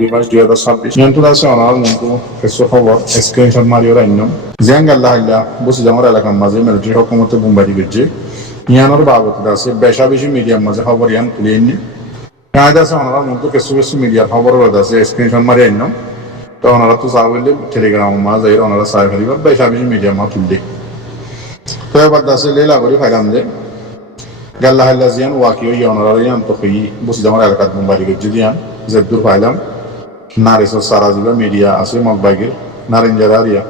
Device 2026 নিয়ন্ত্রণ আছে honour Montu কিছু খবর স্ক্রিনশট মারিও রাইনম জিয়াং আল্লাহ বসে যাওয়ার এলাকার মাঝে মিলিটারি হকুমতে বোমবারি করছে ইয়ানোর বাবদ আছে বেশি মিডিয়ার মাঝে খবর ইয়ান তুলে এনে কাজ আছে ওনারা মধ্যে কিছু মিডিয়ার খবর আছে স্ক্রিনশট মারি আইনম তো ওনারা তো চাইলে টেলিগ্রাম মাঝে ওনারা চাই ফেলিবার বেশি মিডিয়ার মা তুললে তো এবার আছে লেলা করে ফাইলাম যে গাল্লা হাল্লা জিয়ান ওয়াকি ওই ওনারা ইয়ান তো হই বসে যাওয়ার এলাকার বোমবারি করছে জিয়ান জেদ্দুর ফাইলাম নারিস সারা জিবা মিডিয়া আছে মগবাগির নারেঞ্জারিয়া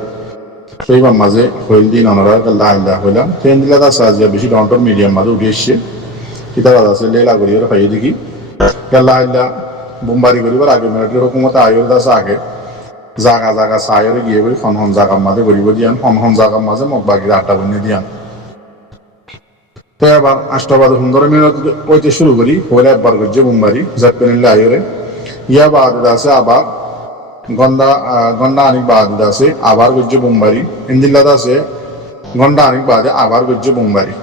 সেইবার মাঝে হইল দিন ওনারা গাল্লা হাল্লা হইলাম ট্রেন দিলা দা সাজিয়া বেশি ডন্টর মিডিয়ার মাঝে উঠে এসছে কিতাব আছে লেলা করি ওরা ফাই দেখি গাল্লা হাল্লা বোমবারি করিবার আগে মিলিটারি হুকুমতে আয়োর দাস আগে জাগা সায়রে গিয়ে করি হন জাগার মাঝে করিব দিয়ান হন জাগার মাঝে মগবাগির আড্ডা বনে দিয়ান তো এবার আষ্টবাদ 15 মিনিট হইতে শুরু করি হইলে একবার করছে বোমবারি জাত পেনিলে আয়োরে ইয়া বাদ আছে আবার গন্ডা আনিক বাদ আছে আবার করছে বোমবারি ইন্দিল্লাদ আছে গন্ডা আনিক বাদে আবার করছে বোমবারি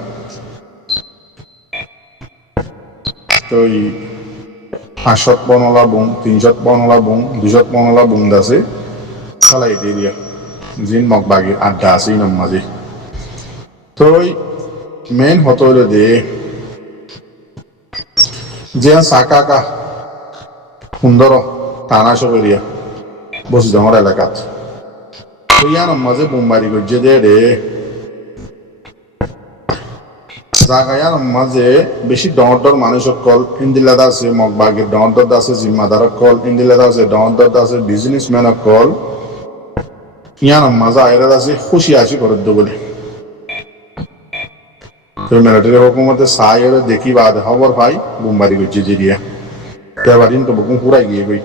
তো 500 পনলা বুম 300 পনলা বুম 200 পনলা বুম আছে খালাই দিয়া জিন মগবাগির আড্ডা আছে ইনাম মাঝে তো মেন হতো হলো দে যে সাকাকা সুন্দর টানা সবেরিয়া বসে জমর এলাকাত তো ইয়ানোর মাঝে বোমবারি করছে দে রে জাগায়ার মাঝে বেশি ডর মানুষ কল ইন্দিলাদা আছে মগবাগের ডর আছে জিম্মাদার কল ইন্দিলাদা আছে ডর আছে বিজনেসম্যান কল ইয়ানোর মাঝে আয়রা আছে খুশি আছি করে বলে তো মিলিটারি হুকুমতে সাইরে দেখি বাদ খবর পাই বোমবারি করছে জিরিয়া এবার তো বুকুম পুরাই গিয়ে গই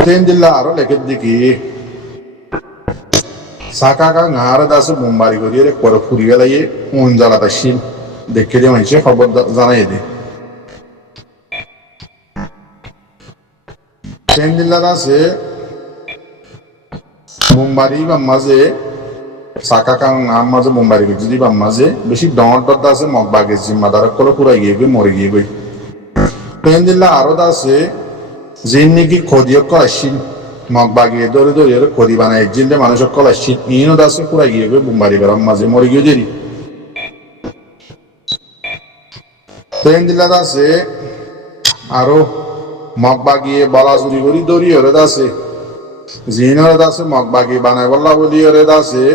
ট্রেন দিল্লা আরো লেখে দেখি সাকাকা ngaret আছে বোমবারি করিয়ে করে ফুরি গেলাইয়ে কোন জ্বালাটা শিল দেখে দিয়ে মাইছে খবর জানাই দে ট্রেন দিল্লা আছে বোমবারি বা মাঝে সাকাকা নাম মাঝে বোমবারি করছে যদি বা মাঝে বেশি ডর আছে মগবাগের জিম্মাদার করে পুরাই গিয়ে গই মরে গিয়ে গই ট্রেন দিল্লা আরো আছে যে নাকি খদিয় করাইছিল মগবাগিয়ে দৌড়ে খদি বানায় জিললে মানুষের কলাইছিল ইনো দাসে পুরাই গিয়ে গই বোমবারি করার মাঝে মরে গিয়ে দেরি ট্রেন দিল্লা আছে আরো মগবাগিয়ে বলাজুরি করি দৌড়িয়ে ওরে দাসে জিনরে দাসে মগবাগি বানায় বললা বলি ওরে দাসে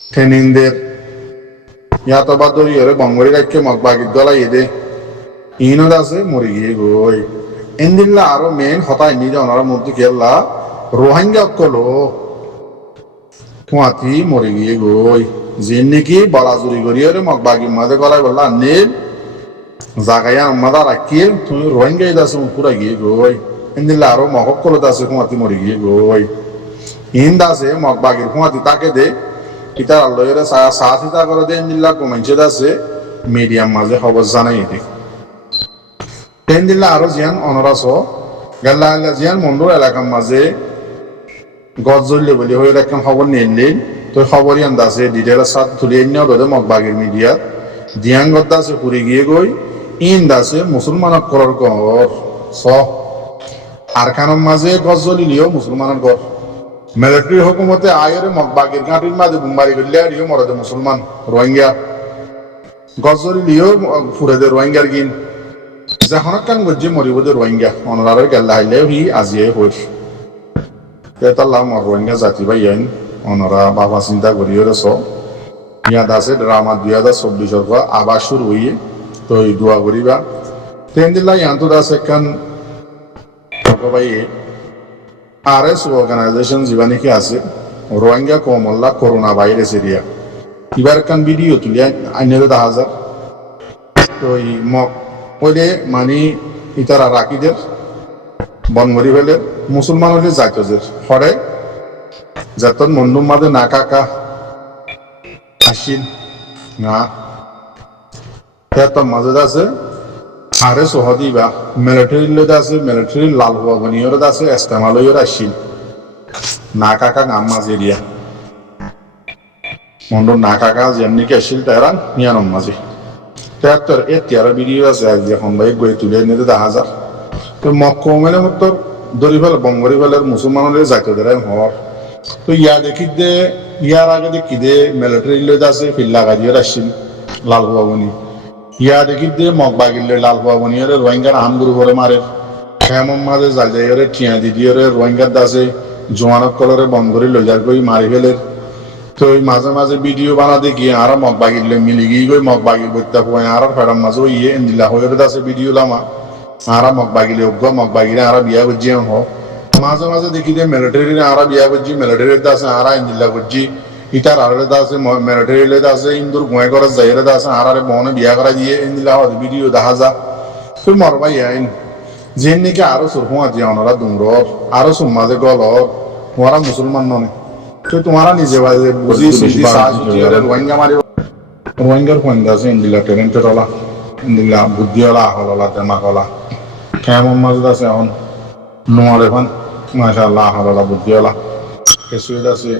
ট্রেনিংদের ইয়াতো বা দৌড়িয়ে ওরে বঙ্গরি রাখকে মগবাগির দলাই দে ইনো দাসে মরে গিয়ে গই ইন্দিল্লা আরো মেন হতাই নিজে ওনারা মধ্যে খেললা রোহিঙ্গা কলো কুয়াতি মরে গিয়ে গই যে নাকি বলাজুরি করিয়ে রে মগবাগির মাঝে গলায় বললা নীল জাগাইয়া মাদা রাখিল তুমি রোহিঙ্গা দাসে পুরা গিয়ে গই ইন্দিল্লা আরো মহক কলো দাসে কুয়াতি মরে গিয়ে গই ইন দাসে মগবাগির কুয়াতি তাকে দে ইতার আল্লাহরে সাথিতা করে দে ইন্দিল্লা কমেছে দাসে মিডিয়াম মাঝে খবর জানাই দে ট্রেন দিল্লা আরো জিয়ান অনরাস গাল্লা আল্লাহ জিয়ান মন্ডল এলাকার মাঝে গজ জ্বললে বলে হয়ে রাখলাম খবর নিয়ে তো খবরই আন্দাজে ডিটেলের সাথে তুলে এনে ধরে মগবাগের মিডিয়াত দিয়াং গদ্দাসে পুরি গিয়ে গই ইন দাসে মুসলমানের করার ঘর স আর খানের মাঝে গজ জ্বলিলেও মুসলমানের ঘর মিলিটারি হুকুমতে আয়রে মগবাগের ঘাটির মাঝে বোমবারি করলে আর মরদে মুসলমান রোহিঙ্গা গজ জ্বলিলেও ফুরেদে রোহিঙ্গার গিন যখন কান গজ্জি মরিবদে রোহিঙ্গা অনারা গেল্লা হাইলে হি আজিয়ে হইস তেতাল্লাহ মর রোহিঙ্গা জাতি ভাই আইন অনারা বাবা চিন্তা করিও রেছ ইয়াদ আছে ড্রামা 2024 আবার শুরু হইয়ে তো এই দোয়া করিবা ট্রেন দিল্লা ইয়ান্ত আছে কান ভাই আরএস অর্গানাইজেশন জীবানিকে আছে রোহিঙ্গা কমল্লা করোনা ভাইরাস এরিয়া এবার কান ভিডিও তুলিয়া আইনে 10,000 তো এই মক ওইলে মানে ইতারা রাকিদের বনমরি ফেলে মুসলমান হলে যাইতদের হরে যাতন মন্ডুম মাদে না কাকা আসিন না তেতন মাঝে আছে আরে সহদি বা মিলিটারি লোক আছে মিলিটারি লাল হওয়া বনিয়র আছে ইস্তেমালয়র আসিন না কাকা নাম মাঝে এরিয়া মন্ডল না কাকা যেমনি কে আসিল তারা নিয়ানম মাঝে তেহাত্তর এতিয়ার ভিডিও আছে আজ এখন ভাই গই তুলে নিতে 10,000 তো মক্কা মানে মতো দরি ফেলে বঙ্গরি ফেলের মুসলমানের যাইতে দেয় হর তো ইয়া দেখি দে ইয়ার আগে দেখি দে মিলিটারি লই আছে ফিল্লা গাজিয়ে আসছিল লাল বাবুনি ইয়া দেখি দে মগবা গিল্লে লাল বাবুনি এর রোহিঙ্গার আমগুরু করে মারে কেমন মাঝে জাল যাই ওরে টিয়া দিদি ওরে রোহিঙ্গার দাসে জোয়ানক কলরে বন্ধ করে লই যার কই মারি ফেলে তো ওই মাঝে মাঝে ভিডিও বানা দেখি আর মগবা গিল্লে মিলি গিয়ে গই মগবা গিল বইতা পোয় আর ফেরাম মাঝে ওই ইয়ে এন্দিলা হয়ে দাসে ভিডিও লামা আর মগবা গিলে উগ্র মগবা গিলে আর বিয়া বুঝি হ মাঝে মাঝে দেখি যে মিলিটারি আর বিয়া বুঝি মিলিটারি দাসে আর এন্দিলা বুঝি ইটার আর দাসে মিলিটারি দাসে ইন্দুর গুয়ে করে যাইরে দাসে আর বনে বিয়া করা দিয়ে এন্দিলা ভিডিও দেখা যা তুই মরবাই আইন যে নাকি আরো সুরহুয়া দিয়ে ওনারা দুমরর আরো সুম্মাজে গল তোমারা মুসলমান নয় তো তোমারা নিজে বাজে বুঝি সুজি সাজুতি ওরে রোহিঙ্গা মারি রোহিঙ্গার পয়েন্ট আছে ইন্দিলা ট্যালেন্টেড ওলা ইন্দিলা বুদ্ধিওয়ালা হললা দেমাকলা কেমন মাঝে আছে এখন নোয়ার এখন মাশাআল্লাহ হললা বুদ্ধিওয়ালা কিছুই আছে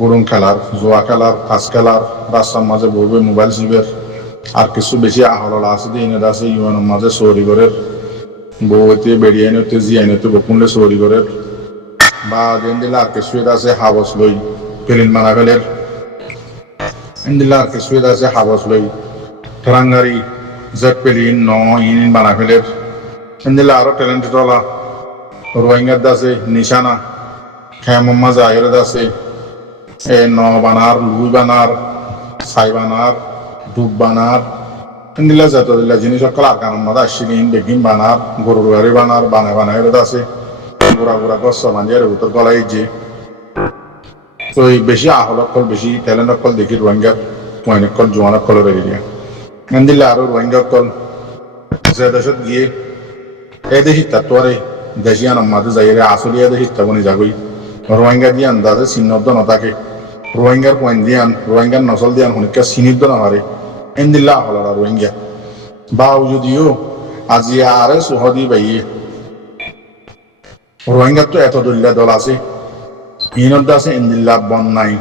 গরুম খেলার জোয়া খেলার কাজ খেলার রাস্তার মাঝে বলবে মোবাইল চিবের আর কিছু বেশি আহললা আছে দিনে আছে ইউএনের মাঝে চৌরি করে বউতে বেরিয়ে নিতে জিয়াই নিতে বকুনলে চৌরি করে বা যেন দিলে আর কিছু আছে হাবস লই পেলিন মানা ফেলের দিলে আর কিছু আছে হাবস লই ঠেরাঙ্গারি জেট পেলিন ন ইন বানা ফেলের দিলে আরো ট্যালেন্টেড ওলা রোহিঙ্গার দাসে নিশানা খেমন মাজা আয়ের দাসে এ ন বানার লুই বানার ছাই বানার ডুব বানার দিলা যত দিলা জিনিস সকল আর কারণ মাদা আসছিলেন বেগিন বানার গরুর গাড়ি বানার বানায় বানায় আছে গোড়া গোড়া গছ মাঞ্জের উত্তর গলাই যে তো এই বেশি আহল অকল বেশি ট্যালেন্ট অকল দেখি রোহিঙ্গার পয়েন্ট অকল জোয়ান অকলের এরিয়া দিলে আরো রোহিঙ্গা অকল যে দেশত গিয়ে এই দেশি তাত্তরে দেশিয়ান মাঝে যাই আসলিয়া দেশি তাবনি যাগই রোহিঙ্গা দিয়ে আন্দাজে চিহ্নব্দ নথাকে রোহিঙ্গার পয়েন্ট দিয়ান রোহিঙ্গার নসল দিয়ান হনিকা চিহ্নিত না হারে এন্দিল্লা হলারা রোহিঙ্গা বাউ যদিও আজি আরে সুহদি বাইয়ে রোহিঙ্গার তো এত দলিলা দল আছে ইনত আছে ইন্দিল্লা বন্যাই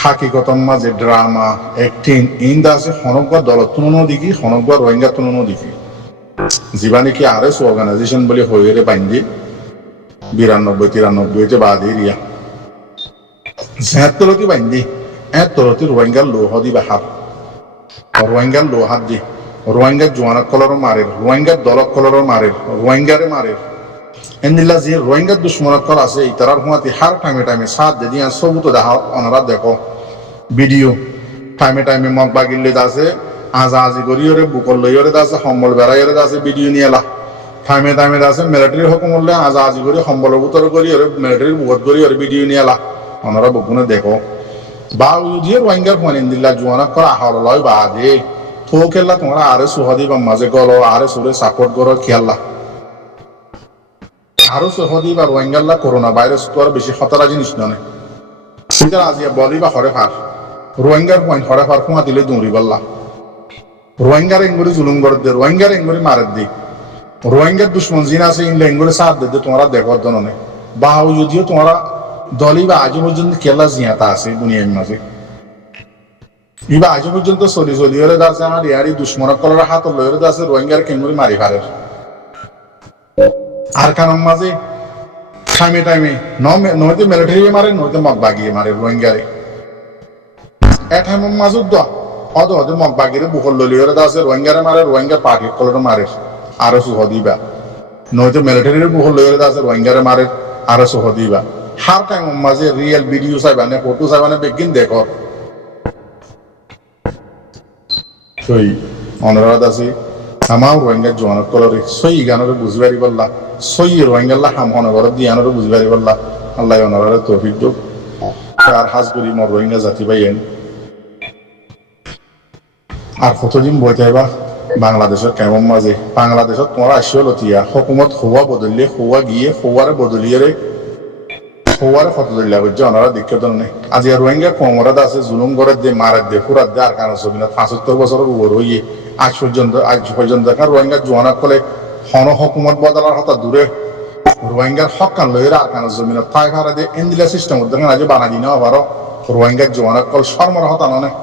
হাকিকতন মাঝে ড্রামা অ্যাক্টিং ইন্দা আছে হনকবা দলত তুলনাও দেখি হনকবা রোহিঙ্গা তুলনাও দেখি যিবা নাকি আরে অর্গানাইজেশন বলে হয়ে বাইন্দি 92-93 বাদ এরিয়া ঝেঁতলতি বাইন্দি এতলতি রোহিঙ্গার লোহ দিবা হাত রোহিঙ্গার লোহাত দি রোহিঙ্গার জোয়ানা কলর মারে রোহিঙ্গার দলক কলর মারে রোহিঙ্গারে মারে এন্দিল্লা যে রোহিঙ্গার দুশ্মনকল আছে ইতারার হুয়াতি হার টাইমে টাইমে সাথ দিয়ে সবুত দেখা ওনারা দেখো ভিডিও টাইমে টাইমে মগ বাগিল্লে আছে আজা আজি করিওরে বুকল লইরে আছে সম্বল বেড়াইরে আছে ভিডিও নিয়ে এলা টাইমে টাইমে আছে মিলিটারি হুকুম হলে আজা আজি করি সম্বল বুতর করিওরে মিলিটারির বুকত করিওরে ভিডিও নিয়ে এলা ওনারা বকুনে দেখো বা উজিয়ে রোহিঙ্গার হুয়ান ইন্দিল্লা জোয়ানা করা আহল লয় বাদে তো খেলা তোমরা আরে সুহাদি বা মাঝে গলো আরে সুরে সাপোর্ট করো খেয়াল্লা আরো সহদি বা রোহিঙ্গাল্লা করোনা ভাইরাস তো আর বেশি খতরা জিনিস নয় সেটা আজিয়া বলি বা হরে ফার রোহিঙ্গার পয়েন্ট হরে ফার কুমা দিলে দৌড়ি বললা রোহিঙ্গার এঙ্গুরি জুলুম করে দে রোহিঙ্গার এঙ্গুরি মারের দি রোহিঙ্গার দুশ্মন জিন আছে ইনলে এঙ্গুরি সাথ দে তোমরা দেখো দননে বা যদিও তোমরা দলি বা আজ পর্যন্ত কেলা জিয়াতা আছে দুনিয়ার মাঝে ইবা আজ পর্যন্ত চলি চলি হলে আছে আমার ইয়ারি দুশ্মন কলার হাত লইরে আছে রোহিঙ্গার কেঙ্গুরি মারি ফারের আর কারণ মাঝে টাইমে টাইমে নয়তো মিলিটারি মারে নয়তো মগ বাগিয়ে মারে রোহিঙ্গারে এ টাইমের মাঝে অদ অদ মগ বাগিয়ে বুকল ললিওরে আছে রোহিঙ্গারে মারে রোহিঙ্গা পার্টি কলরে মারে আরো সুহদিবা নয়তো মিলিটারির বুকল ললিওরে আছে রোহিঙ্গারে মারে আরো সুহদিবা হার টাইমের মাঝে রিয়েল ভিডিও চাইবানে ফটো চাইবানে বেগিন দেখো সই অনুরাধ আছে আমার রোহিঙ্গার জোয়ান কলরে সই গানরে বুঝি পারি বললা সই রোহিঙ্গাল্লা হাম হনগর দিয়ানরে বুঝি পারি বললা আল্লাহ অনরারে তৌফিক দিক আর হাজ করি মর রোহিঙ্গা জাতি পাইয়েন আর কতদিন বইতাইবা বাংলাদেশের কেমন মাঝে বাংলাদেশত তোমরা আসিও লতিয়া হকুমত হওয়া বদলিয়ে হওয়া গিয়ে হওয়ারে বদলিয়ে হওয়ারে কত দলিয়া বুঝছে অনারা দীক্ষিত নেই আজি রোহিঙ্গা কমরাত আছে জুলুম করে দিয়ে মারাত দিয়ে ফুরাত দিয়ে আর কারণ ছবি না 75 বছরের উপর হইয়ে আজ পর্যন্ত রোহিঙ্গার জোয়ানা কলে হন হকুমত বদলার হতা দূরে রোহিঙ্গার হক কান লইরে আর কারণ জমিন তাই ভাড়া দিয়ে ইন্দিলা সিস্টেম উদ্যোগ আজ বানা দিন আবারও রোহিঙ্গার জোয়ানা কল শর্মর হতা নয়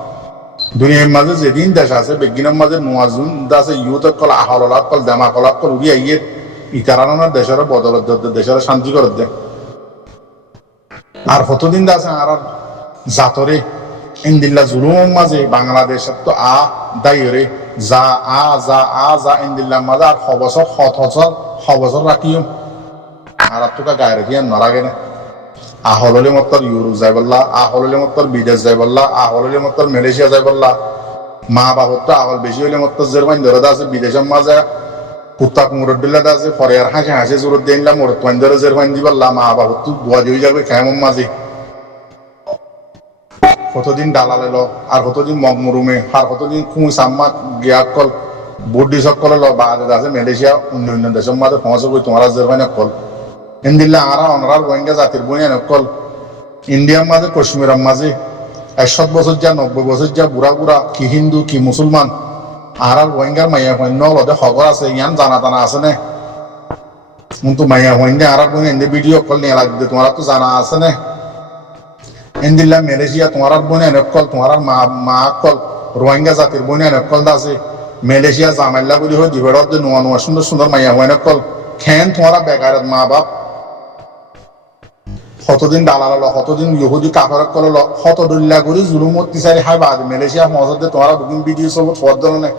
দুনিয়ার মাঝে যেদিন দেশ আছে বেগিনের মাঝে নোয়াজুন আছে ইউথ কল আহলাত কল দেমা কলাত কল উড়িয়া ইয়ে ইতারানোর দেশের বদলত দেশের শান্তি করে দে আর কতদিন আছে আর জাতরে ইন্দিল্লা জুলুম মাঝে বাংলাদেশের তো দায়রে যা ইন্দিল্লার মাঝে আর খবসর রাখিও আর তোকা গায়ে রাখি আর নরাগে না আহলে মত্তর ইউরোপ যাই বললা আহলে মত্তর বিদেশ যাই বললা আহলে মত্তর মালয়েশিয়া যাই বললা মা বাবর তো আহল বেশি হলে মত্তর জেরবাইন ধরে আছে বিদেশের মাঝে কুত্তাক মুরত দিল্লা আছে পরে আর হাসি জোরত দিনলা মুরত পাইন ধরে জেরবাইন দি বললা মা বাবর তো বুয়া দিয়ে যাবে কেমন মাঝে কতদিন ডালাল এলো আর কতদিন মগমরুমে আর কতদিন কুমু সাম্মা গিয়াক কল বুদ্ধি সকল বাদে আছে মালয়েশিয়া অন্য দেশের মাঝে পৌঁছে গই তোমার জেরবাইন কল ইন্দিল্লা আরা অনরার রোহিঙ্গা জাতির বইয়া নকল ইন্ডিয়ার মাঝে কাশ্মীরের মাঝে 100 বছর যা 90 বছর যা বুড়া কি হিন্দু কি মুসলমান আর রোহিঙ্গার মাইয়া হইন্য লদে খবর আছে ইয়ান জানা টানা আছে না কিন্তু মাইয়া হইন্য আর বইয়া ইন্দি ভিডিও কল নিয়ে লাগবে তোমার তো জানা আছে না ইন্দিল্লা মালয়েশিয়া তোমার বইয়া নকল তোমার মা কল রোহিঙ্গা জাতির বইয়া নকল আছে মালয়েশিয়া জামাইল্লা বলি হয় দিবেড়ত নোয়া সুন্দর মাইয়া হয় নকল খেন তোমার বেকারত মা বাপ কতদিন দালাল কতদিন ইহুদি কাফারত করল কতদুল্লা করে জুলুমত তিসারি হাই বাদ মালয়েশিয়া মজদে তোমার বুকিং ভিডিও সব ফদল না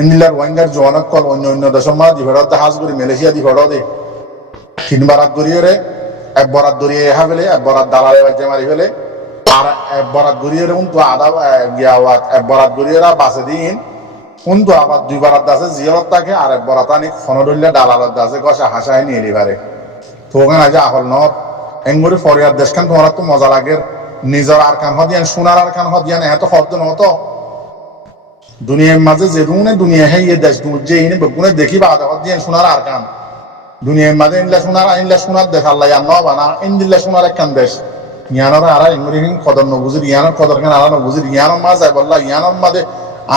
ইন্দিল্লা রোহিঙ্গার জনক কল অন্য দেশের মা দিবেড়ত হাজ করে মালয়েশিয়া দিবেড় দে 3 বারাত গড়িয়ে রে এক বরাত দরিয়ে হা ফেলে এক বরাত দালালে বাজে মারি ফেলে আর এক বরাত গড়িয়ে রে তো আদা গিয়াওয়াত এক বরাত গড়িয়ে রা বাসে দিন কিন্তু আবার 2 বারাত আছে জিয়ারত থাকে আর এক বরাত আনি খনদুল্লা দালালত আছে গসা হাসায় নিয়ে লিবারে তো ওখানে আজ আহল নর এঙ্গুরি ফরিয়ার দেশখান তোমার তো মজা লাগে নিজের আর কান হদিয়ান সোনার আর কান হদিয়ান এত শব্দ নহতো দুনিয়ার মাঝে যে রুনে দুনিয়া হে ইয়ে দেশ যে ইনে বেগুনে দেখি বাদ হদিয়ান সোনার আর কান দুনিয়ার মাঝে ইনলা সোনার দেশ আল্লাহ ইয়ান নবানা ইনদিল্লা সোনার এক কান দেশ ইয়ানোর আর এঙ্গুরি হিন কদর নবুজির ইয়ানোর কদর কান আর নবুজির ইয়ানোর মাঝে বললা ইয়ানোর মাঝে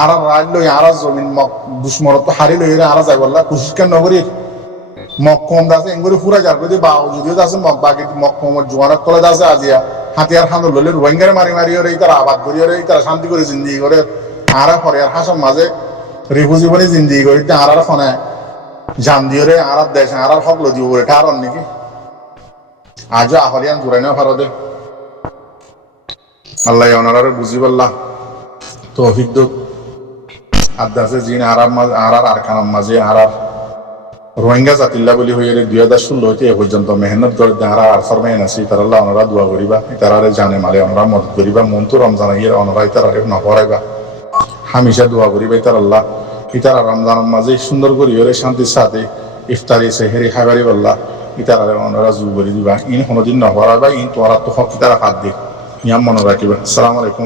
আর রাজলো আর জমিন দুশ্মরত হারি লইরে আর যাই বললা কুশিকান নগরীর মক্কম দাসে এঙ্গুরি পুরা যার যদি বাউ যদিও দাসে বাকি মক্কমর জোয়ানত কলে দাসে আজিয়া হাতিয়ার খান লইলে রোহিঙ্গার মারি ওরে তারা আবাদ করি ওরে তারা শান্তি করে জিন্দিগি করে আর পরে আর হাসম মাঝে রিফিউজি বলে জিন্দিগি করি আর ফনে জান দিওরে আর দেশ আর হকলো দিব ওরে ঠারন নাকি আজও আহলিয়ান জুরাইনা ভারতে আল্লাহ ওনারা বুঝি বললা তৌফিক দো আদাসে জিন আর কানাম মাঝে আর রোহিঙ্গা জাতিল্লা বলি হয়ে 2016 হইতে এ পর্যন্ত মেহনত করে যারা আর ফরমাইন আছে তারা ওনারা দোয়া করিবা তারারে জানে মালে ওনারা মদত করিবা মন তো রমজান ইয়ে ওনারা তারারে নকরাইবা হামেশা দোয়া করিবা তার আল্লাহ ইতারা রমজানের মাঝে সুন্দর করি ওরে শান্তির সাথে ইফতারি সেহরি খাবারি আল্লাহ ইতারারে ওনারা জু করি দিবা ইন কোনোদিন নকরাইবা ইন তোরা তো হক তারা হাত দিক ইয়াম মনে রাখিবা আসসালামু আলাইকুম।